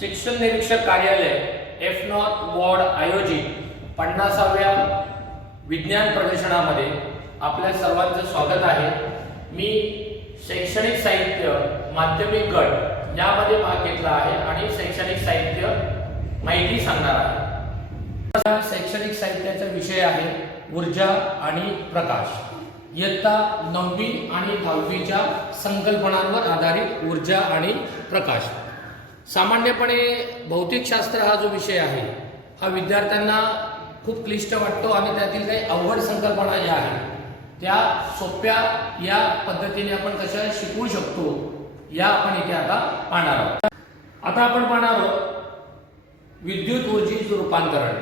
शिक्षण निरीक्षक कार्यालय एफ-नॉर्थ वॉर्ड आयोजित 50व्या विज्ञान प्रदर्शनामध्ये आपल्या सर्वांचं स्वागत आहे। मी शैक्षणिक साहित्य माध्यमिक गट यामध्ये भाग घेतला आहे आणि शैक्षणिक साहित्य माहिती सांगणार आहे। शैक्षणिक साहित्याचा विषय आहे ऊर्जा आणि प्रकाश। इयत्ता 9वी आणि 10वीच्या संकल्पनांवर आधारित ऊर्जा आणि प्रकाश। सामान्यपणे भौतिकशास्त्र हा जो विषय आहे हा विद्यार्थ्यांना खूप क्लिष्ट वाटतो आणि त्यातील काही अवघड संकल्पना ज्या आहेत त्या सोप्या या पद्धतीने आपण कशा शिकवू शकतो या आपण इथे आता पाहणार आहोत। आता आपण पाहणार आहोत विद्युत ऊर्जेचे रूपांतरण,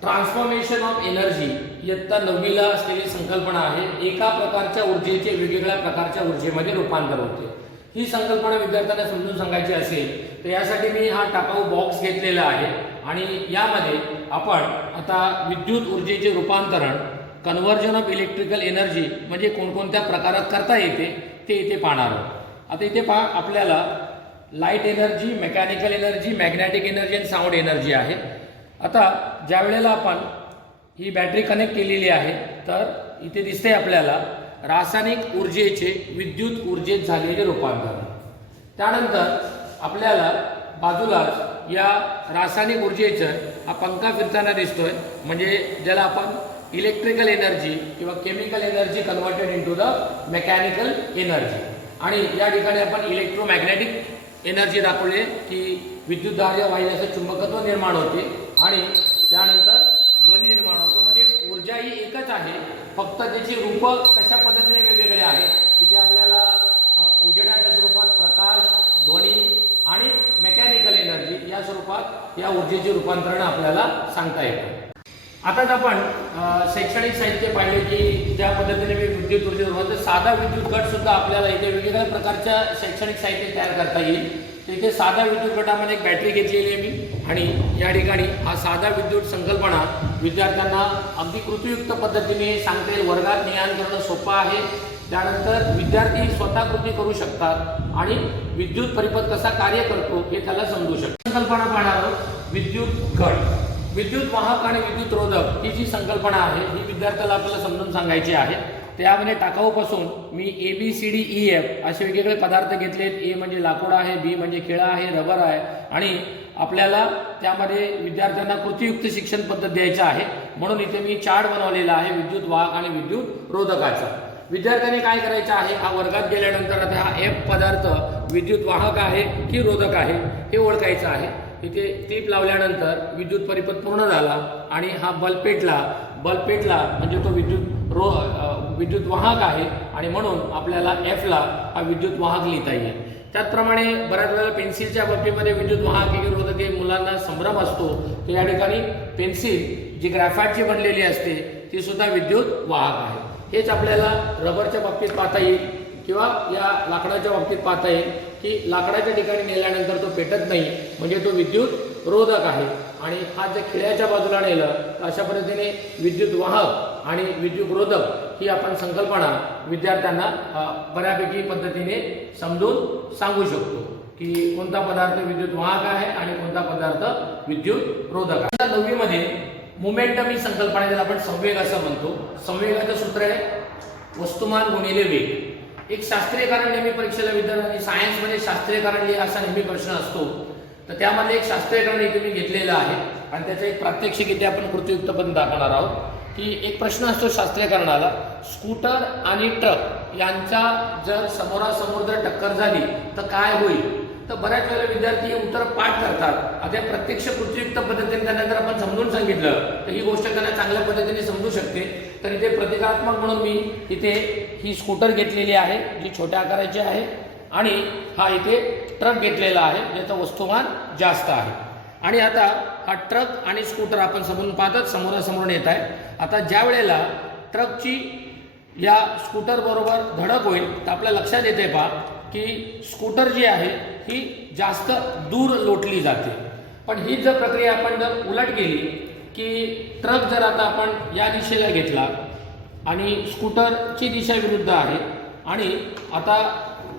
ट्रान्सफॉर्मेशन ऑफ एनर्जी। इयत्ता 9वीला असलेली संकल्पना आहे। एका प्रकारच्या ऊर्जेचे वेगवेगळ्या प्रकारच्या ऊर्जेमध्ये रूपांतर होते। ही संकल्पना विद्यार्थ्यांना समजून सांगायची असेल तर यासाठी मी हा टाकाऊ बॉक्स घेतलेला आहे आणि यामध्ये आपण आता विद्युत ऊर्जेचे रूपांतरण, कन्व्हर्जन ऑफ इलेक्ट्रिकल एनर्जी म्हणजे कोणकोणत्या प्रकारात करता येते ते इथे पाहणार आहोत। आता इथे पहा आपल्याला light energy, mechanical energy, magnetic energy आणि साऊंड एनर्जी आहे। आता ज्या वेळेला आपण ही बॅटरी कनेक्ट केलेली आहे तर इथे दिसते आपल्याला रासायनिक ऊर्जेचे विद्युत ऊर्जेत झालेले रूपांतरण। त्यानंतर आपल्याला बाजूला या रासायनिक ऊर्जेचं हा पंखा फिरताना दिसतोय म्हणजे ज्याला आपण इलेक्ट्रिकल एनर्जी किंवा chemical energy converted into the mechanical energy. आणि या ठिकाणी आपण इलेक्ट्रोमॅग्नेटिक एनर्जी दाखवली की विद्युतधार्य वाहिन्याचं चुंबकत्व निर्माण होते आणि त्यानंतर ध्वनी निर्माण होतो। म्हणजे ऊर्जा ही एकच आहे, फक्त त्याची रूप कशा पद्धतीने वेगवेगळे आहेत। तिथे आपल्याला उजेडाच्या स्वरूपात प्रकाश, ध्वनी आणि मेकॅनिकल एनर्जी या स्वरूपात या ऊर्जेचे रूपांतरण आपल्याला सांगता येतं। आताच आपण शैक्षणिक साहित्य पाहिले की ज्या पद्धतीने मी विद्युत ऊर्जे रूपांतर, साधा विद्युत गट सुद्धा आपल्याला इथे वेगवेगळ्या प्रकारच्या शैक्षणिक साहित्य तयार करता येईल। इथे साधा विद्युत गटामध्ये एक बॅटरी घेतलेली आहे मी आणि या ठिकाणी हा साधा विद्युत संकल्पना विद्यार्थ्यांना अगदी कृतीयुक्त पद्धतीने सांगता येईल। वर्गात ज्ञान करणं सोपं आहे। त्यानंतर विद्यार्थी स्वतः कृती करू शकतात आणि विद्युत परिपथ कसा कार्य करतो हे त्याला समजू शकतात। संकल्पना पाहणार आहोत विद्युत घट। विद्युत वाहक आणि विद्युत रोधक ही जी संकल्पना आहे ही विद्यार्थ्याला आपल्याला समजून सांगायची आहे। त्यामध्ये टाकाऊपासून मी ABCDEF असे वेगवेगळे पदार्थ घेतलेत। ए म्हणजे लाकूड आहे, बी म्हणजे खिळा आहे, रबर आहे आणि आपल्याला त्यामध्ये विद्यार्थ्यांना कृतीयुक्त शिक्षण पद्धत द्यायची आहे म्हणून इथे मी चार्ट बनवलेला आहे विद्युत वाहक आणि विद्युत रोधकाचा। विद्यार्थ्यांनी काय करायचं आहे, हा वर्गात गेल्यानंतर आता हा F पदार्थ विद्युत वाहक आहे की रोधक आहे हे ओळखायचं आहे। इथे टीप लावल्यानंतर विद्युत परिपथ पूर्ण झाला आणि हा बल्ब पेटला म्हणजे तो विद्युत वाहक आहे आणि म्हणून आपल्याला F ला हा विद्युत वाहक लिहिता येईल। त्याचप्रमाणे बऱ्याच वेळेला पेन्सिलच्या बाबतीमध्ये विद्युत वाहक किंवा रोधक हे मुलांना संभ्रम असतो की या ठिकाणी पेन्सिल जी ग्रॅफाइटची बनलेली असते ती सुद्धा विद्युत वाहक आहे। हेच आपल्याला रबरच्या बाबतीत पाहता येईल किंवा या लाकडाच्या बाबतीत पाहता येईल की लाकडाच्या ठिकाणी नेल्यानंतर तो पेटत नाही म्हणजे तो विद्युत रोधक आहे। आणि हा जर खिळ्याच्या बाजूला नेलं तर अशा पद्धतीने विद्युत वाहक आणि विद्युत रोधक ही आपण संकल्पना विद्यार्थ्यांना बऱ्यापैकी पद्धतीने समजून सांगू शकतो की कोणता पदार्थ विद्युत वाहक आहे आणि कोणता पदार्थ विद्युत रोधक आहे। 9वी मध्ये मोमेंटम ही संकल्पना ज्याला आपण संवेग असं म्हणतो। संवेगाचं सूत्र आहे वस्तुमान गुणिले वेग। एक शास्त्रीय कारण नेहमी परीक्षेला विद्यार्थ्यांनी सायन्समध्ये शास्त्रीय कारण लिहा असा नेहमी प्रश्न असतो तर त्यामध्ये एक शास्त्रीय कारण इथे मी घेतलेलं आहे आणि त्याचं एक प्रात्यक्षिक इथे आपण कृतीयुक्तपणे दाखवणार आहोत की एक प्रश्न असतो शास्त्रीय कारणाला, स्कूटर आणि ट्रक यांचा जर समोरासमोर जर टक्कर झाली तर काय होईल। तर बऱ्याच वेळेला विद्यार्थी हे उत्तर पाठ करतात। आता प्रत्यक्ष कृतीयुक्त पद्धतीने त्यांना जर आपण समजून सांगितलं तर ही गोष्ट त्यांना चांगल्या पद्धतीने समजू शकते। तर इथे प्रतिकात्मक म्हणून मी इथे ही स्कूटर घेतलेली आहे जी छोट्या आकाराची आहे आणि हा इथे ट्रक घेतलेला आहे ज्याचं वस्तुमान जास्त आहे। आणि आता हा ट्रक आणि स्कूटर आपण समोरून पाहतात समोरासमोर येत आहे। आता ज्या वेळेला ट्रकची या स्कूटर बरोबर धडक होईल तर आपल्या लक्षात येते पहा की स्कूटर जी आहे ही जास्त दूर लोटली जाते। पण ही जर प्रक्रिया आपण जर उलट केली की ट्रक जर आता आपण या दिशेला घेतला आणि स्कूटरची दिशा विरुद्ध आहे आणि आता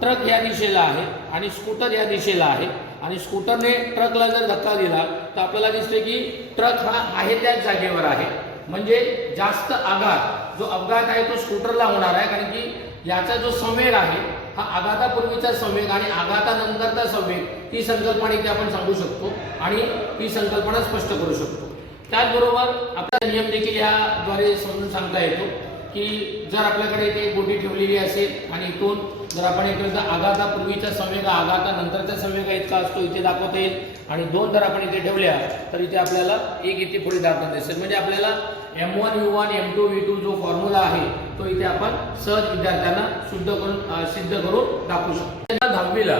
ट्रक या दिशेला आहे आणि स्कूटर या दिशेला आहे आणि स्कूटरने ट्रकला जर धक्का दिला तर आपल्याला दिसते की ट्रक हा आहे त्याच जागेवर आहे, म्हणजे जास्त आघात जो अपघात आहे तो स्कूटरला होणार आहे, कारण की याचा जो संवेग आहे हा आघातापूर्वीचा संवेग आणि आघातानंतरचा संवेग ही संकल्पना इथे आपण सांगू शकतो आणि ही संकल्पना स्पष्ट करू शकतो। त्याचबरोबर आपला नियम देखील याद्वारे समजून सांगता येतो की जर आपल्याकडे इथे गोटी ठेवलेली असेल आणि इथून जर आपण इथे आघातापूर्वीचा संवेग आघातानंतरचा संवेग इतका असतो इथे दाखवता येईल, आणि 2 जर आपण इथे ठेवल्या तर इथे आपल्याला 1 इथे पुढे दाखवता असेल, म्हणजे आपल्याला M1 U1 M2 V2 जो फॉर्म्युला आहे तो इथे आपण सहज विद्यार्थ्यांना सिद्ध करून दाखवू शकतो। 10वीला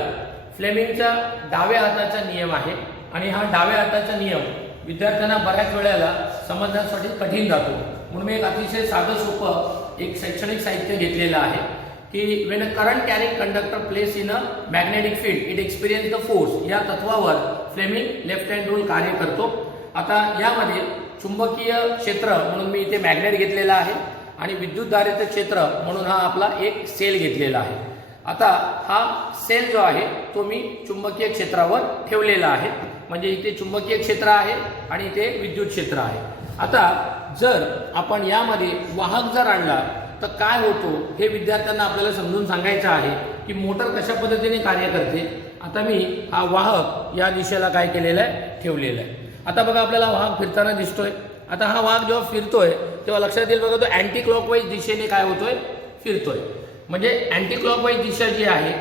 फ्लेमिंगचा डाव्या हाताचा नियम आहे आणि हा डाव्या हाताचा नियम विद्यार्थ्यांना बऱ्याच वेळेला समजण्यासाठी कठीण जातो, म्हणून मी एक अतिशय साधं सोपं एक शैक्षणिक साहित्य घेतलेलं आहे की when a current carrying conductor place in a magnetic field it experience the force, या तत्वावर फ्लेमिंग लेफ्ट हँड रूल कार्य करतो। आता यामध्ये चुंबकीय क्षेत्र म्हणून मी इथे मॅग्नेट घेतलेला आहे आणि विद्युतधारेचं क्षेत्र म्हणून हा आपला एक सेल घेतलेला आहे। आता हा सेल जो आहे तो मी चुंबकीय क्षेत्रावर ठेवलेला आहे, म्हणजे इथे चुंबकीय क्षेत्र आहे आणि इथे विद्युत क्षेत्र आहे। आता जर आपण यामध्ये वाहक जर आणला तर काय होतो हे विद्यार्थ्यांना आपल्याला समजून सांगायचं आहे की मोटर कशा पद्धतीने कार्य करते। आता मी हा वाहक या दिशेला काय केलेला आहे, ठेवलेला आहे। आता बघा आपल्याला वाहक फिरताना दिसतोय। आता हा वाहक जेव्हा फिरतोय तेव्हा लक्षात येईल बघा तो अँटी क्लॉकवाईज दिशेने काय होतोय, फिरतोय, म्हणजे अँटी क्लॉकवाईज दिशा जी आहे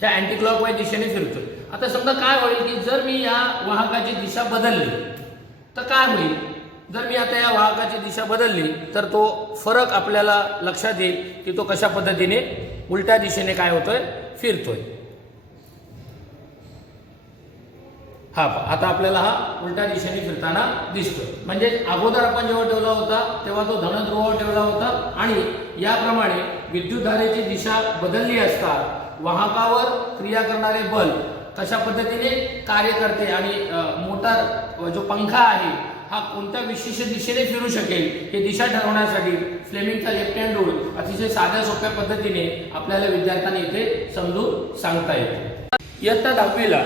त्या अँटी क्लॉकवाईज दिशेने फिरतोय। आता समजा काय होईल की जर मी या वाहकाची दिशा बदलली तर काय होईल, जर मी आता या वाहकाची दिशा बदलली तर तो फरक आपल्याला लक्षात येईल की तो कशा पद्धतीने उलट्या दिशेने काय होतोय, फिरतोय। हा आता आपल्याला हा उलट्या दिशेने फिरताना दिसतोय, म्हणजे अगोदर आपण जेव्हा ठेवला होता तेव्हा तो धनध्रुवावर ठेवला होता आणि याप्रमाणे विद्युतधारेची दिशा बदलली असता वाहकावर क्रिया करणारे बल कशा पद्धतीने कार्य करते आणि मोटार जो पंखा आहे हा कोणत्या विशिष्ट दिशेने फिरू शकेल हे दिशा ठरवण्यासाठी फ्लेमिंगचा लेफ्ट हँड रूल अतिशय साध्या सोप्या पद्धतीने आपल्याला विद्यार्थ्यांनी इथे समजून सांगता येते। इयत्ता 10वीला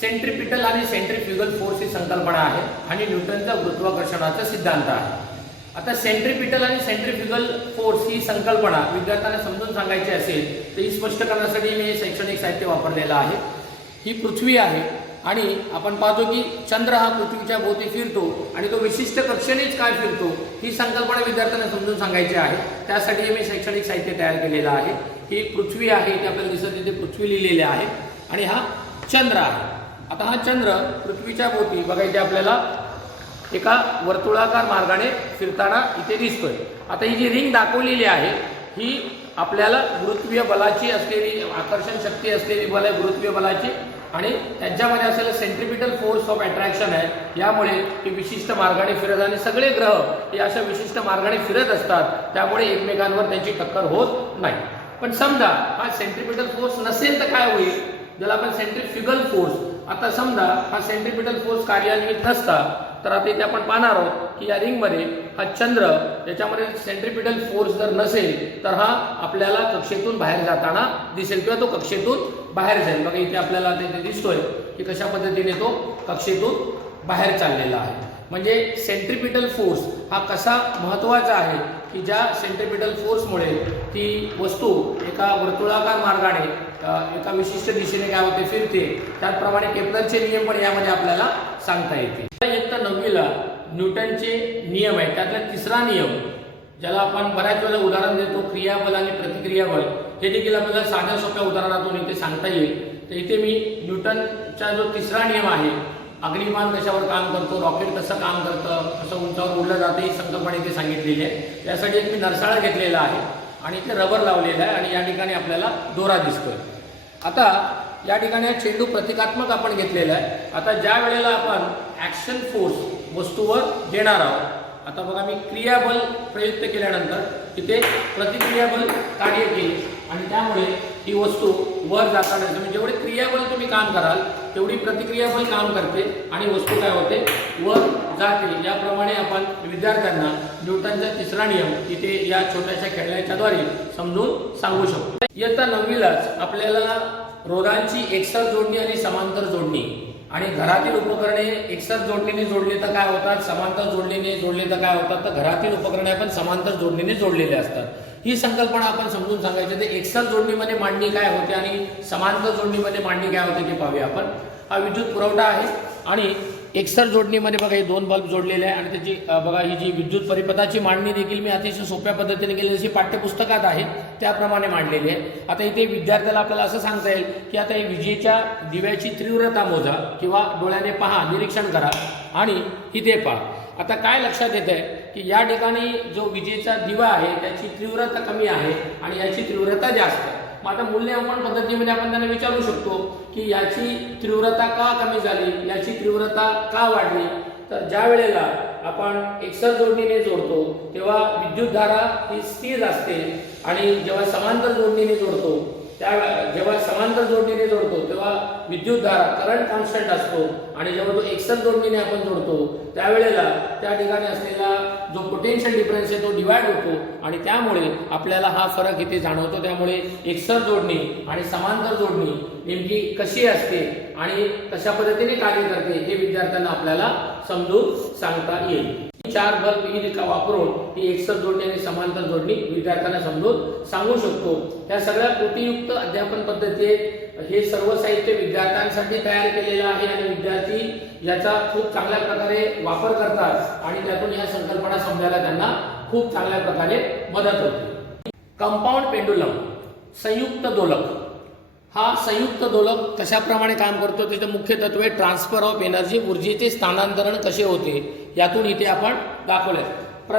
सेंट्रिपिटल आणि सेंट्रिफ्युगल फोर्स ही संकल्पना आहे आणि न्यूटनचा गुरुत्वाकर्षणाचा सिद्धांत आहे। आता सेंट्रिपिटल आणि सेंट्रिफ्युगल फोर्स ही संकल्पना विद्यार्थ्यांना समजून सांगायची असेल तर ही स्पष्ट करण्यासाठी मी शैक्षणिक साहित्य वापरलेलं आहे। ही पृथ्वी आहे आणि आपण पाहतो की चंद्र हा पृथ्वीच्या भोवती फिरतो आणि तो विशिष्ट कक्षेनेच काय फिरतो ही संकल्पना विद्यार्थ्यांना समजून सांगायची आहे। त्यासाठी मी शैक्षणिक साहित्य तयार केलेलं आहे। ही पृथ्वी आहे ते आपल्याला दिसत इथे पृथ्वी लिहिलेली आहे आणि हा चंद्र आहे। आता हा चंद्र पृथ्वीच्या भोवती बघा इथे आपल्याला एका वर्तुळाकार मार्गाने फिरताना इथे दिसतोय। आता ही जी रिंग दाखवलेली आहे ही आपल्याला गुरुत्वीय बलाची असलेली आकर्षण शक्ती असलेली बल आहे गुरुत्वीय बलाची, आणि त्यांच्यामध्ये असलेलं सेंट्रिपिटल फोर्स ऑफ अट्रॅक्शन आहे, यामुळे ही विशिष्ट मार्गाने फिरत आणि सगळे ग्रह हे अशा विशिष्ट मार्गाने फिरत असतात, त्यामुळे एकमेकांवर त्यांची टक्कर होत नाही। पण समजा हा सेंट्रिपिटल फोर्स नसेल तर काय होईल, ज्याला आपण सेंट्रिफ्युगल फोर्स, आता समजा हा सेंट्रिपिटल फोर्स कार्यान्वित नसता तर आता इथे आपण पाहणार आहोत की या रिंगमध्ये हा चंद्र त्याच्यामध्ये सेंट्रिपिटल फोर्स जर नसेल तर हा आपल्याला कक्षेतून बाहेर जाताना दिसेल किंवा तो कक्षेतून बाहेर जाईल। बघा इथे आपल्याला ते दिसतोय की कशा पद्धतीने तो कक्षेतून बाहेर चाललेला आहे। म्हणजे सेंट्रिपिटल फोर्स हा कसा महत्त्वाचा आहे की ज्या सेंट्रिपिटल फोर्समुळे ती वस्तू एका वर्तुळाकार मार्गाने एका विशिष्ट दिशेने काय होते, फिरते। त्याचप्रमाणे केप्लरचे नियम पण यामध्ये आपल्याला सांगता येते। इयत्ता 9वीला न्यूटनचे नियम आहेत, त्यातला तिसरा नियम ज्याला आपण बऱ्याच वेळेला उदाहरण देतो क्रियाबल आणि प्रतिक्रियाबल, हे देखील आपल्याला साध्या सोप्या उदाहरणातून इथे सांगता येईल। तर इथे मी न्यूटनचा जो तिसरा नियम आहे, अग्निबाण कशावर काम करतो, रॉकेट कसं काम करतं, कसं उंचावर उडलं जातं, ही संकल्पना इथे सांगितलेली आहे। त्यासाठी एक मी नरसाळा घेतलेला आहे आणि इथे रबर लावलेला आहे आणि या ठिकाणी आपल्याला दोरा दिसतोय। आता या ठिकाणी चेंडू प्रतिकात्मक आपण घेतलेला आहे। आता ज्या वेळेला आपण ॲक्शन फोर्स वस्तूवर देणार आहोत, आता बघा मी क्रियाबल प्रयुक्त केल्यानंतर इथे प्रतिक्रियाबल कार्य केले आणि त्यामुळे ही वस्तू वर जाताना म्हणजे जेवढे क्रियाबल तुम्ही काम कराल तेवढी प्रतिक्रियाबल काम करते आणि वस्तू काय होते, वर जाते। याप्रमाणे आपण विद्यार्थ्यांना न्यूटनचा तिसरा नियम इथे या छोट्याशा खेळण्याच्या द्वारे समजून सांगू शकतो। इयत्ता 9वीलाच आपल्याला रोधांची एकसर जोडणी आणि समांतर जोडणी आणि घरातील उपकरणे एकसर जोडणीने जोडले तर काय होतात, समांतर जोडणीने जोडले तर काय होतात, तर घरातील उपकरणे आपण समांतर जोडणीने जोडलेले असतात। ही संकल्पना आपण समजून सांगायची। तर एकसर जोडणीमध्ये मांडणी काय होते आणि समांतर जोडणीमध्ये मांडणी काय होते ते पाहूया आपण। हा विद्युत पुरवठा आहे आणि एकसर जोडणीमध्ये बघा हे दोन बल्ब जोडलेले आहे आणि त्याची बघा ही जी विद्युत परिपथाची मांडणी देखील मी अतिशय सोप्या पद्धतीने केली, जशी पाठ्यपुस्तकात आहे त्याप्रमाणे मांडलेली आहे। आता इथे विद्यार्थ्याला आपल्याला असं सांगता येईल की आता ही विजेच्या दिव्याची तीव्रता मोजा किंवा डोळ्याने पहा, निरीक्षण करा आणि इथे पहा। आता काय लक्षात येत आहे की या ठिकाणी जो विजेचा दिवा आहे त्याची तीव्रता कमी आहे आणि याची तीव्रता जास्त आहे। मग आता मूल्यमापन पद्धतीमध्ये आपण त्यांना विचारू शकतो की याची तीव्रता का कमी झाली, याची तीव्रता का वाढली। तर ज्या वेळेला आपण एकसर जोडणीने जोडतो तेव्हा विद्युतधारा ही स्थिर असते आणि जेव्हा समांतर जोडणीने जोडतो जेव्हा समांतर जोडणीने जोडतो तेव्हा विद्युतधारा करंट कॉन्स्टंट असतो आणि जेव्हा तो एकसर जोडणीने आपण जोडतो त्यावेळेला त्या ठिकाणी असलेला जो पोटेन्शियल डिफरन्स आहे तो डिवाइड होतो आणि त्यामुळे आपल्याला हा फरक इथे जाणवतो। त्यामुळे एकसर जोडणी आणि समांतर जोडणी नेमकी कशी असते आणि कशा पद्धतीने कार्य करते हे विद्यार्थ्यांना आपल्याला समजून सांगता येईल। 4 बल्ब ही वापरून ही एकसर जोडणी आणि समांतर जोडणी विद्यार्थ्यांना समजून सांगू शकतो। या सगळ्या कृतीयुक्त अध्यापन पद्धती हे सर्व साहित्य विद्यार्थ्यांसाठी तयार केलेलं आहे आणि विद्यार्थी याचा खूप चांगल्या प्रकारे वापर करतात आणि त्यातून या संकल्पना समजायला त्यांना खूप चांगल्या प्रकारे मदत होते। कंपाऊंड पेंडुलम, संयुक्त दोलक। हा संयुक्त दोलक कशाप्रमाणे काम करतो त्याचे मुख्य तत्व आहे ट्रान्सफर ऑफ एनर्जी, ऊर्जेचे स्थानांतरण कसे होते यातून इथे आपण दाखवले।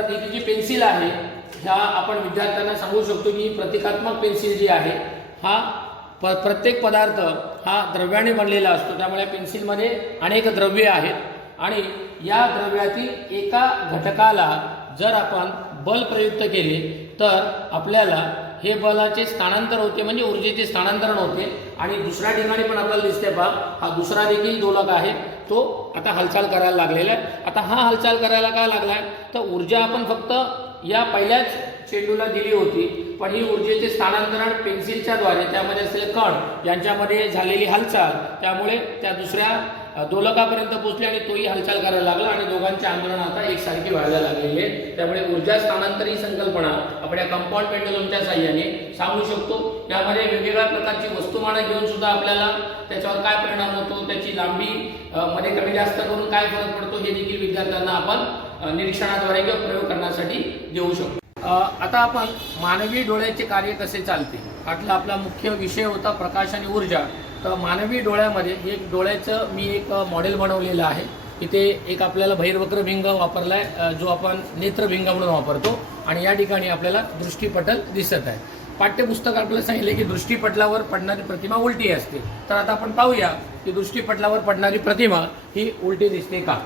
इथे जी पेन्सिल आहे ह्या आपण विद्यार्थ्यांना सांगू शकतो की प्रतिकात्मक पेन्सिल जी आहे हा प्रत्येक पदार्थ हा द्रव्याने बनलेला असतो, त्यामुळे पेन्सिलमध्ये अनेक द्रव्ये आहेत आणि या द्रव्यातील एका घटकाला जर आपण बल प्रयुक्त केले तर आपल्याला हे बलाचे स्थानांतर होते म्हणजे ऊर्जेचे स्थानांतरण होते आणि दुसऱ्या ठिकाणी पण आपल्याला दिसते पहा हा दुसरा देखील दोलक आहे तो आता हालचाल करायला लागलेला आहे। आता हा हालचाल करायला का लागलाय तर ऊर्जा आपण फक्त या पहिल्याच चेंडूला दिली होती, पण ही ऊर्जेचे स्थानांतरण पेन्सिलच्या द्वारे त्यामध्ये असलेले कण यांच्यामध्ये झालेली हालचाल त्यामुळे त्या दुसऱ्या दोलकापर्यंत पोहोचली आणि तोही हालचाल करायला लागला आणि दोघांचे आंदोलन आता एकसारखी व्हायला लागलेली आहे। त्यामुळे ऊर्जा स्थानांतर ही संकल्पना आपण या कंपाऊंड पेंडुलमच्या साहाय्याने सांगू शकतो। यामध्ये वेगवेगळ्या प्रकारची वस्तुमानं घेऊन सुद्धा आपल्याला त्याच्यावर काय परिणाम होतो, त्याची लांबी मध्ये कमी जास्त करून काय फरक पडतो हे देखील विद्यार्थ्यांना आपण निरीक्षणाद्वारे किंवा प्रयोग करण्यासाठी देऊ शकतो। आता आपण मानवी डोळ्याचे कार्य कसे चालते हा आपला मुख्य विषय होता, प्रकाश आणि ऊर्जा। तर मानवी डोळ्यामध्ये एक डोळ्याचं मी एक मॉडेल बनवलेलं आहे। इथे एक आपल्याला बहिर्वक्र भिंग वापरलाय जो आपण नेत्रभिंग म्हणून वापरतो आणि या ठिकाणी आपल्याला दृष्टीपटल दिसत आहे। पाठ्यपुस्तक आपल्याला सांगितले की दृष्टीपटलावर पडणारी प्रतिमा उलटी असते, तर आता आपण पाहूया की दृष्टीपटलावर पडणारी प्रतिमा ही उलटी दिसते का।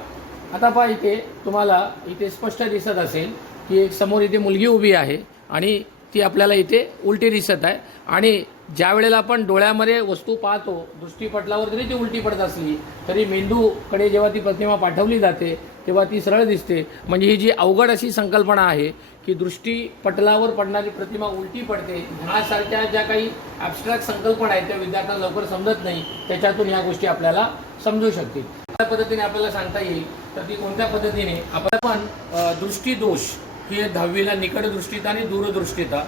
आता पहा इथे तुम्हाला इथे स्पष्ट दिसत असेल की एक समोर इथे मुलगी उभी आहे आणि ती आपल्याला इथे उलटी दिसत आहे आणि ज्या वेळेला आपण डोळ्यामध्ये वस्तू पाहतो दृष्टीपटलावर जरी ती उलटी पडत असली तरी मेंदूकडे जेव्हा ती प्रतिमा पाठवली जाते तेव्हा ती सरळ दिसते। म्हणजे ही जी अवघड अशी संकल्पना आहे की दृष्टीपटलावर पडणारी प्रतिमा उलटी पडते, ह्यासारख्या ज्या काही ॲब्स्ट्रॅक्ट संकल्पना आहेत त्या विद्यार्थ्यांना लवकर समजत नाही, त्याच्यातून ह्या गोष्टी आपल्याला समजू शकतील। त्या पद्धतीने आपल्याला सांगता येईल तर ती कोणत्या पद्धतीने आपण दृष्टीदोष ही 10वीला निकट दृष्टीता आणि दूरदृष्टीता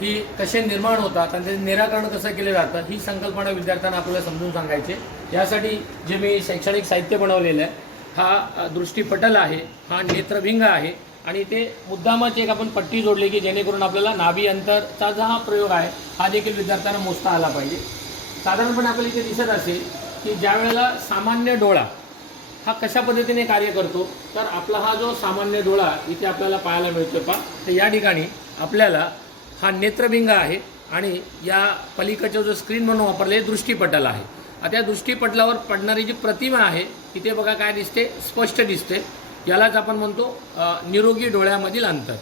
ही कसे निर्माण होतात आणि त्याचे निराकरण कसं केलं जातं ही संकल्पना विद्यार्थ्यांना आपल्याला समजून सांगायचे। यासाठी जे मी शैक्षणिक साहित्य बनवलेलं आहे हा दृष्टीपटल आहे, हा नेत्रभिंग आहे आणि ते मुद्दामच एक आपण पट्टी जोडली की जेणेकरून आपल्याला नाभी अंतरचा जो हा प्रयोग आहे हा देखील विद्यार्थ्यांना मोजता आला पाहिजे। साधारणपणे आपल्याला इथे दिसत असेल की ज्या वेळेला सामान्य डोळा हा कशा पद्धतीने कार्य करतो तर आपला हा जो सामान्य डोळा इथे आपल्याला पाहायला मिळतो पहा, तर या ठिकाणी आपल्याला हा नेत्रभिंग आहे आणि या पलीकडचा जो स्क्रीन म्हणून वापरले दृष्टीपटल आहे। आता या दृष्टीपटलावर पडणारी जी प्रतिमा आहे तिथे बघा काय दिसते, स्पष्ट दिसते, यालाच आपण म्हणतो निरोगी डोळ्यामधील अंतर।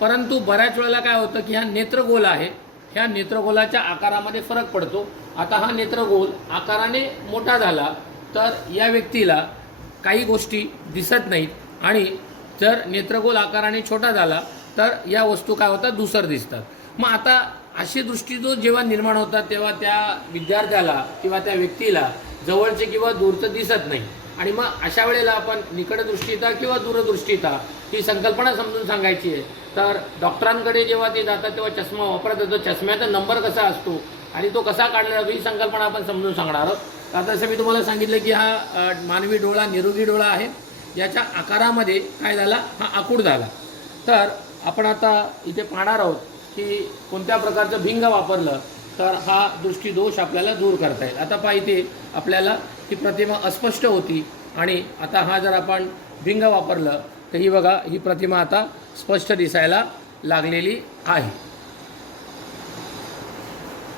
परंतु बऱ्याच वेळेला काय होतं की हा नेत्रगोल आहे, ह्या नेत्रगोलाच्या आकारामध्ये फरक पडतो। आता हा नेत्रगोल आकाराने मोठा झाला तर या व्यक्तीला काही गोष्टी दिसत नाहीत आणि जर नेत्रगोल आकाराने छोटा झाला तर या वस्तू काय होतात धूसर दिसतात। मग आता अशी दृष्टिदोष जेव्हा निर्माण होतात तेव्हा त्या विद्यार्थ्याला किंवा त्या व्यक्तीला जवळचे किंवा दूरचं दिसत नाही आणि मग अशा वेळेला आपण निकटदृष्टिता किंवा दूरदृष्टिता ही संकल्पना समजून सांगायची आहे. तर डॉक्टरांकडे जेव्हा ते जातात तेव्हा चष्मा वापरत येतो, चष्म्याचा नंबर कसा असतो आणि तो कसा काढला जातो ही संकल्पना आपण समजून सांगणार आहोत. आता जसं मी तुम्हाला सांगितलं की हा मानवी डोळा निरोगी डोळा आहे, याच्या आकारामध्ये काय झाला, हा आखूड झाला. तर आपण आता इथे पाहणार आहोत की कोणत्या प्रकारचं भिंग वापरलं तर हा दृष्टिदोष आपल्याला दूर करता येईल. आता पहा इथे आपल्याला ही प्रतिमा अस्पष्ट होती आणि आता हा जर आपण भिंग वापरलं तर ही बघा, ही प्रतिमा आता स्पष्ट दिसायला लागलेली आहे.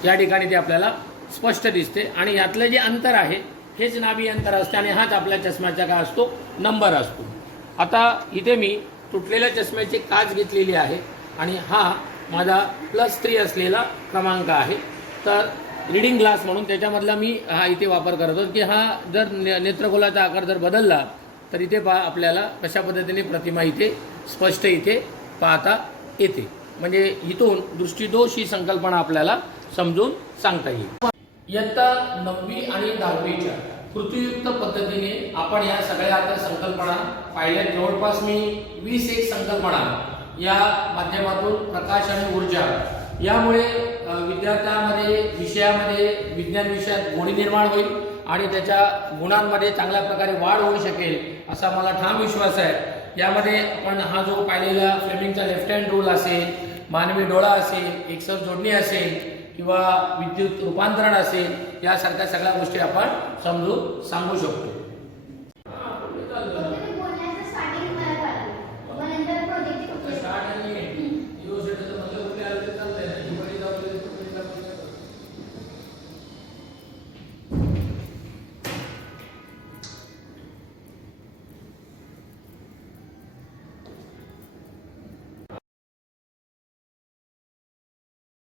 या ठिकाणी ते आपल्याला स्पष्ट दिसते आणि यातलं जे अंतर आहे हेच नाभी अंतर असते आणि हाच आपल्या चष्म्याचा काय असतो, नंबर असतो. आता इथे मी तुटलेल्या चष्म्याची काच घेतलेली आहे आणि हा माझा +3 असलेला क्रमांक आहे. तर रीडिंग ग्लास म्हणून त्याच्यामधला मी हा इथे वापर करतो की हा जर नेत्रगोलाचा आकार जर बदलला तर इथे पहा आपल्याला कशा पद्धतीने प्रतिमा इथे स्पष्ट इथे पाहता येते. म्हणजे इथून दृष्टिदोष ही संकल्पना आपल्याला समजून सांगता येईल. इयत्ता 9वी आणि 10वीच्या कृतीयुक्त पद्धतीने आपण या सगळ्या आता संकल्पना पाहिल्या. जवळपास मी 21 संकल्पना या माध्यमातून प्रकाश आणि ऊर्जा यामुळे विद्यार्थ्यांमध्ये विषयामध्ये विज्ञान विषयात गोडी निर्माण होईल आणि त्याच्या गुणांमध्ये चांगल्या प्रकारे वाढ होऊ शकेल असा मला ठाम विश्वास आहे. यामध्ये आपण हा जो पाहिलेला फ्लेमिंगचा लेफ्ट हँड रूल असेल, मानवी डोळा असेल, एकसर जोडणी असेल किंवा विद्युत रूपांतरण असेल, यासारख्या सगळ्या गोष्टी आपण समजून सांगू शकतो.